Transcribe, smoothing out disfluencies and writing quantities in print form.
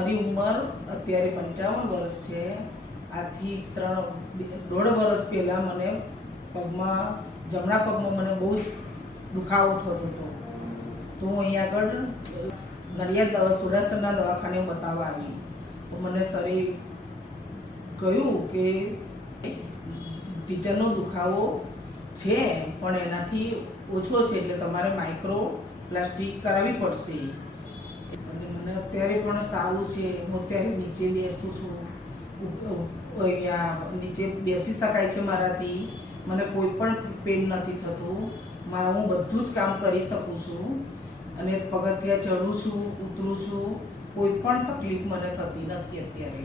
મારી ઉંમર અત્યારે 55 વર્ષ છે। આથી 1.5 વર્ષ પહેલાં મને પગમાં જમણા પગમાં મને બહુ જ દુખાવો થતો હતો। તો હું અહીંયા આગળ નડિયાદ સુડાસરના દવાખાને બતાવવા આવી। તો મને સરે કહ્યું કે ટીચરનો દુખાવો છે પણ એનાથી ઓછો છે, એટલે તમારે માઇક્રો પ્લાસ્ટિક કરાવવી પડશે। અને મને અત્યારે પણ સારું છે। હું અત્યારે નીચે બેસું છું, અહીંયા નીચે બેસી શકાય છે મારાથી। મને કોઈ પણ પેન નથી થતું। હું બધું જ કામ કરી શકું છું અને પગથિયાં ચડું છું, ઉતરું છું। કોઈ પણ તકલીફ મને થતી નથી અત્યારે।